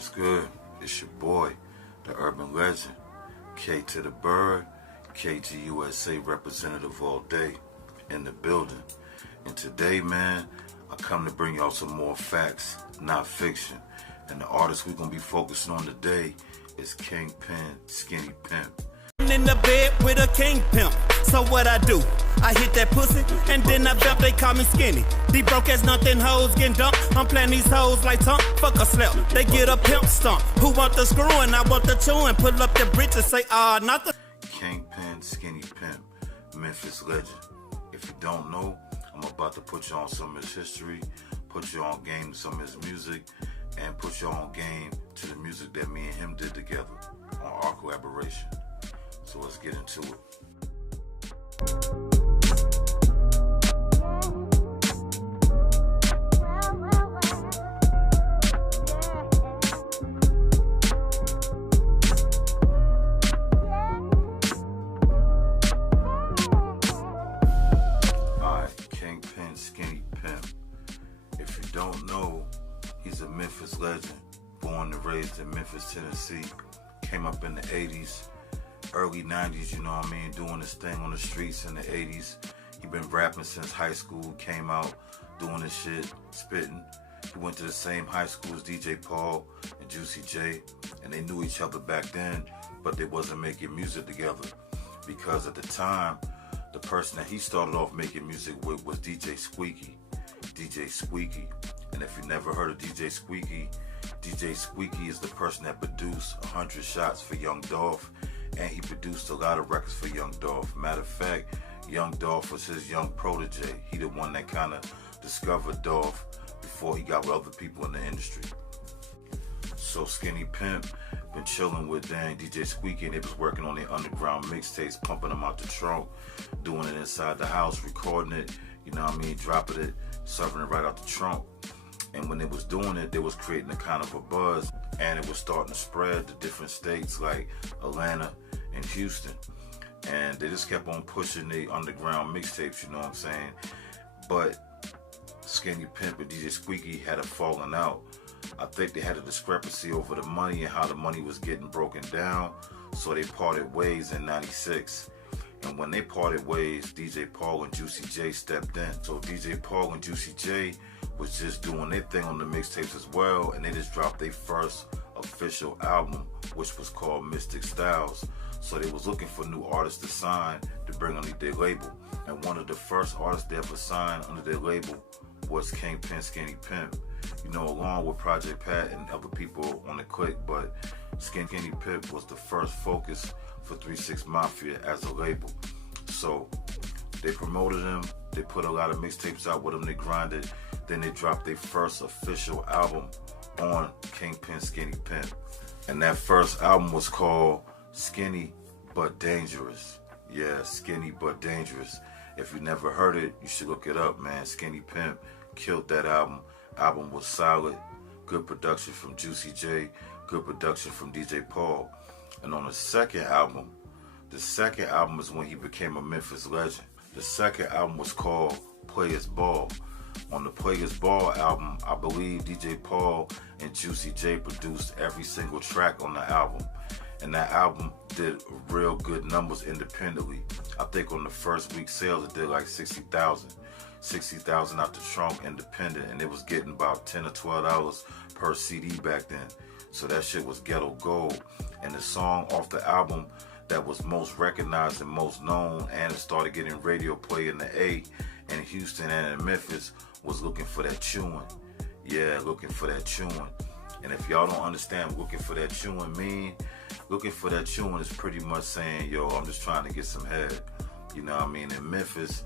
What's good? It's your boy, the urban legend, K to the Bird, KGUSA representative all day in the building. And today, man, I come to bring y'all some more facts, not fiction. And the artist we're gonna be focusing on today is Kingpin Skinny Pimp. In the bed with a king pimp. So what I do? I hit that pussy and then I bump. They call me skinny. These broke as nothing hoes getting dumped. I'm playing these hoes like tongue. Fuck a slap. They get a pimp stump. Who want the screwing? I want the chewing. Pull up the britches. Say not the Kingpin Skinny Pimp, Memphis legend. If you don't know, I'm about to put you on some of his history, put you on game to some of his music, and put you on game to the music that me and him did together on our collaboration. So let's get into it. Alright, Kingpin Skinny Pimp. If you don't know, he's a Memphis legend, born and raised in Memphis, Tennessee. Came up in the 80s. Early 90s, you know what I mean, doing his thing on the streets in the 80s. He been rapping since high school, came out doing his shit, spitting. He went to the same high school as DJ Paul and Juicy J, and they knew each other back then, but they wasn't making music together. Because at the time, the person that he started off making music with was DJ Squeaky. And if you never heard of DJ Squeaky is the person that produced 100 Shots for Young Dolph. And he produced a lot of records for Young Dolph. Matter of fact, Young Dolph was his young protege. He the one that kind of discovered Dolph before he got with other people in the industry. So Skinny Pimp been chilling with DJ Squeaky, and they was working on their underground mixtapes, pumping them out the trunk, doing it inside the house, recording it, you know what I mean, dropping it, serving it right out the trunk. And when they was doing it, they was creating a kind of a buzz, and it was starting to spread to different states like Atlanta and Houston. And they just kept on pushing the underground mixtapes, you know what I'm saying? But Skinny Pimp and DJ Squeaky had a falling out. I think they had a discrepancy over the money and how the money was getting broken down. So they parted ways in '96. And when they parted ways, DJ Paul and Juicy J stepped in. So DJ Paul and Juicy J was just doing their thing on the mixtapes as well, and they just dropped their first official album, which was called Mystic Styles. So they was looking for new artists to sign to bring under their label. And one of the first artists they ever signed under their label was Kingpin Skinny Pimp. You know, along with Project Pat and other people on the clique, but Skinny Pimp was the first focus for 3-6 Mafia as a label. So they promoted him, they put a lot of mixtapes out with him, they grinded, then they dropped their first official album on Kingpin Skinny Pimp. And that first album was called Skinny But Dangerous. Yeah, Skinny But Dangerous. If you never heard it, you should look it up, man. Skinny Pimp killed that album. Album was solid. Good production from Juicy J. Good production from DJ Paul. And on the second album is when he became a Memphis legend. The second album was called Players Ball. On the Players Ball album, I believe DJ Paul and Juicy J produced every single track on the album. And that album did real good numbers independently. I think on the first week sales, it did like 60,000 out the trunk independent, and it was getting about $10 or $12 per CD back then. So that shit was ghetto gold. And the song off the album that was most recognized and most known, and it started getting radio play in the A in Houston and in Memphis, was Looking for That Chewing. Yeah, Looking for That Chewing. And if y'all don't understand what Looking for That Chewing mean, Looking for That Chewing is pretty much saying, yo, I'm just trying to get some head. You know what I mean? In Memphis,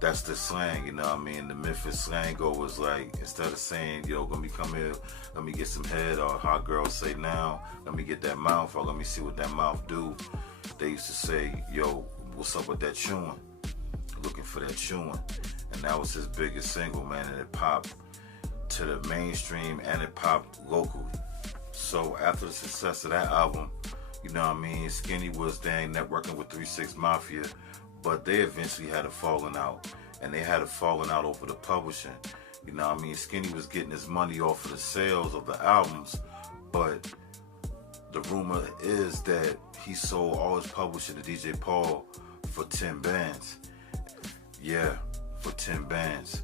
that's the slang, you know what I mean? The Memphis slang was like, instead of saying, yo, let me come here, let me get some head, or how girls say now, let me get that mouth, or let me see what that mouth do. They used to say, yo, what's up with that chewing? Looking for that chewing. And that was his biggest single, man, and it popped to the mainstream and it popped locally. So after the success of that album, you know what I mean, Skinny was networking with 3-6 Mafia, but they eventually had a falling out, and they had a falling out over the publishing. You know what I mean, Skinny was getting his money off of the sales of the albums, but the rumor is that he sold all his publishing to DJ Paul for 10 bands. Yeah, for 10 bands.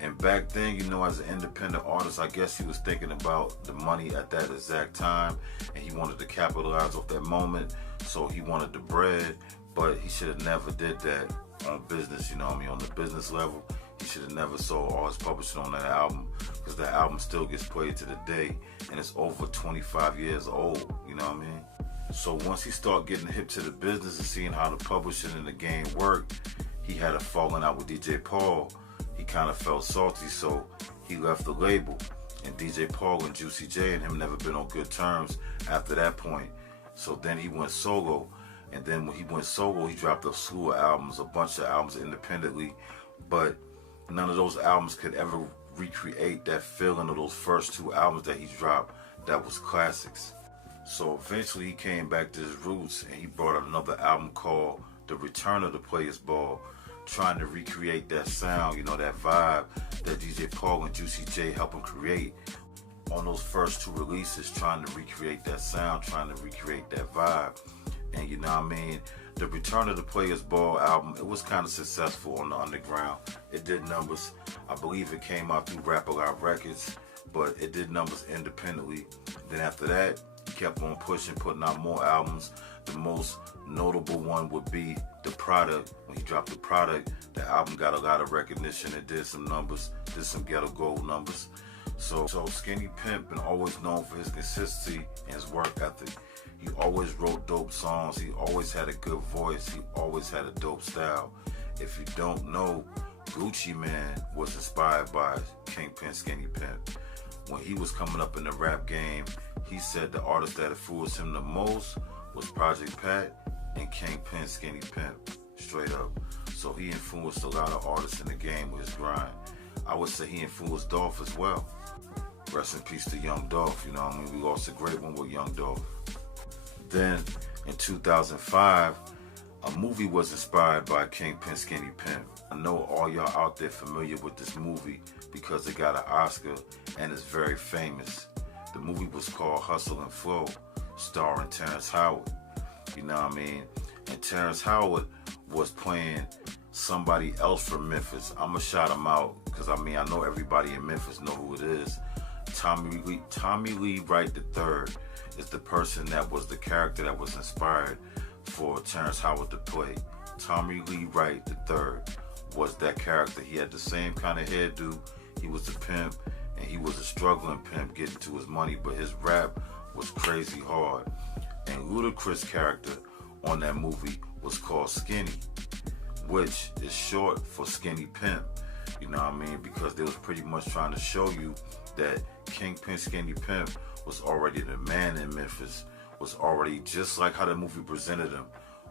And back then, you know, as an independent artist, I guess he was thinking about the money at that exact time, and he wanted to capitalize off that moment, so he wanted the bread, but he should have never did that on business, you know what I mean? On the business level, he should have never sold all his publishing on that album, because that album still gets played to the day, and it's over 25 years old, you know what I mean? So once he started getting hip to the business and seeing how the publishing and the game worked, he had a falling out with DJ Paul. He kind of felt salty, so he left the label. And DJ Paul and Juicy J and him never been on good terms after that point. So then he went solo. And then when he went solo, he dropped a slew of albums, a bunch of albums independently. But none of those albums could ever recreate that feeling of those first 2 albums that he dropped that was classics. So eventually he came back to his roots and he brought out another album called The Return of the Players Ball, trying to recreate that sound, you know, that vibe that DJ Paul and Juicy J helped him create on those first 2 releases, trying to recreate that sound, trying to recreate that vibe. And you know what I mean? The Return of the Players Ball album, it was kind of successful on the underground. It did numbers. I believe it came out through Rap-A-Lot Records, but it did numbers independently. Then after that, he kept on pushing, putting out more albums. The most notable one would be The Product. When he dropped The Product, the album got a lot of recognition. It did some numbers, did some ghetto gold numbers. So Skinny Pimp been always known for his consistency and his work ethic. He always wrote dope songs. He always had a good voice. He always had a dope style. If you don't know, Gucci Mane was inspired by Kingpin Skinny Pimp. When he was coming up in the rap game, he said the artist that influenced him the most was Project Pat and Kingpin Skinny Pimp, straight up. So he influenced a lot of artists in the game with his grind. I would say he influenced Dolph as well. Rest in peace to Young Dolph, you know what I mean? We lost a great one with Young Dolph. Then, in 2005, a movie was inspired by Kingpin Skinny Pimp. I know all y'all out there familiar with this movie because it got an Oscar and it's very famous. The movie was called Hustle and Flow, starring Terrence Howard. You know what I mean? And Terrence Howard was playing somebody else from Memphis. I'm going to shout him out because I mean, I know everybody in Memphis know who it is. Tommy Lee Wright III is the person that was the character that was inspired for Terrence Howard to play. Tommy Lee Wright III was that character. He had the same kind of hairdo. He was a pimp, and he was a struggling pimp getting to his money, but his rap was crazy hard. And Ludacris' character on that movie was called Skinny, which is short for Skinny Pimp. You know what I mean? Because they was pretty much trying to show you that Kingpin Skinny Pimp was already the man in Memphis, was already just like how the movie presented him,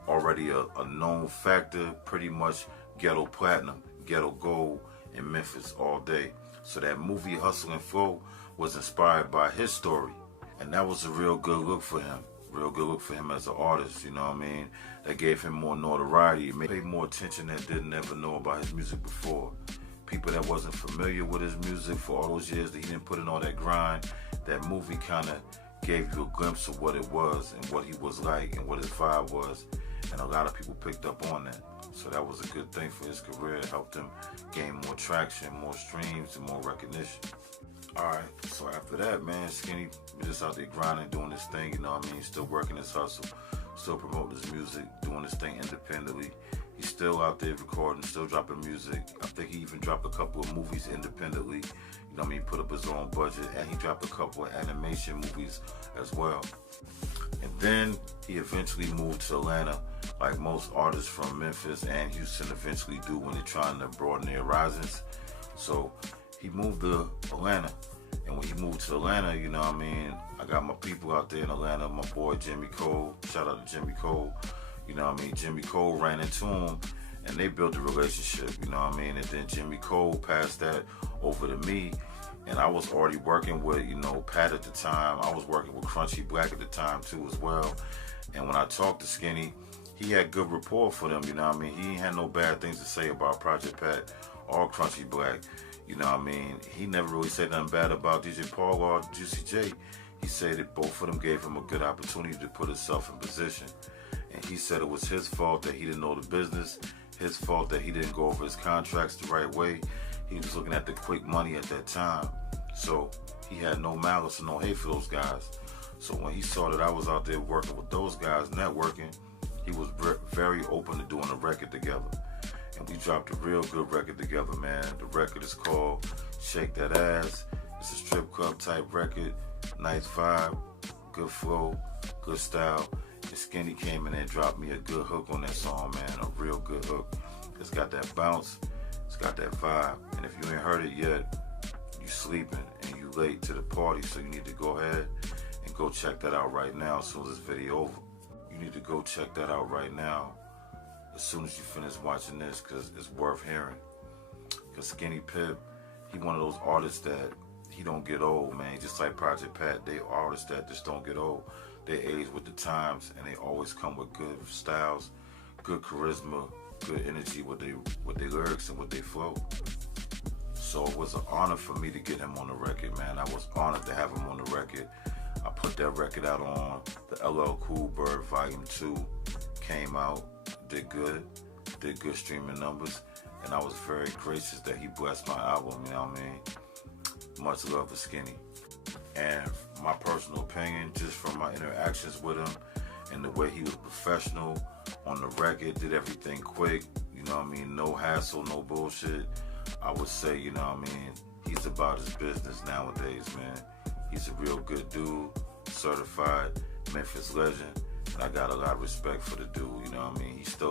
already a known factor, pretty much ghetto platinum, ghetto gold in Memphis all day. So that movie Hustle and Flow was inspired by his story. And that was a real good look for him. Real good look for him as an artist, you know what I mean? That gave him more notoriety. It made pay more attention that didn't ever know about his music before. People that wasn't familiar with his music for all those years that he didn't put in all that grind, that movie kind of gave you a glimpse of what it was and what he was like and what his vibe was. And a lot of people picked up on that. So that was a good thing for his career. It helped him gain more traction, more streams, and more recognition. Alright, so after that, man, Skinny was just out there grinding, doing his thing, you know what I mean? Still working his hustle, still promoting his music, doing his thing independently. He's still out there recording, still dropping music. I think he even dropped a couple of movies independently. You know what I mean? Put up his own budget, and he dropped a couple of animation movies as well. And then he eventually moved to Atlanta, like most artists from Memphis and Houston eventually do when they're trying to broaden their horizons. So he moved to Atlanta. And when he moved to Atlanta, you know what I mean, I got my people out there in Atlanta, my boy Jimmy Cole. Shout out to Jimmy Cole. You know what I mean? Jimmy Cole ran into him and they built a relationship, you know what I mean? And then Jimmy Cole passed that over to me. And I was already working with, you know, Pat at the time. I was working with Crunchy Black at the time too as well. And when I talked to Skinny, he had good rapport for them, you know what I mean? He ain't had no bad things to say about Project Pat or Crunchy Black. You know what I mean? He never really said nothing bad about DJ Paul or Juicy J. He said that both of them gave him a good opportunity to put himself in position. And he said it was his fault that he didn't know the business, his fault that he didn't go over his contracts the right way. He was looking at the quick money at that time. So he had no malice and no hate for those guys. So when he saw that I was out there working with those guys, networking, he was very open to doing a record together. And we dropped a real good record together, man. The record is called Shake That Ass. It's a strip club type record, nice vibe, good flow, good style. And Skinny came in and dropped me a good hook on that song, man, a real good hook. It's got that bounce, it's got that vibe. And if you ain't heard it yet, you sleeping and you late to the party, so you need to go ahead and go check that out right now as soon as this video over. You need to go check that out right now as soon as you finish watching this, because it's worth hearing. Because Skinny Pimp, he one of those artists that he don't get old, man. Just like Project Pat, they artists that just don't get old. They age with the times, and they always come with good styles, good charisma, good energy with their lyrics and with their flow. So it was an honor for me to get him on the record, man. I was honored to have him on the record. I put that record out on the LL Cool Bird Volume 2. Came out, did good streaming numbers, and I was very gracious that he blessed my album, you know what I mean? Much love for Skinny. And my personal opinion, just from my interactions with him and the way he was professional on the record, did everything quick, you know what I mean? No hassle, no bullshit. I would say, you know what I mean, he's about his business nowadays, man. He's a real good dude, certified Memphis legend, and I got a lot of respect for the dude, you know what I mean? He's still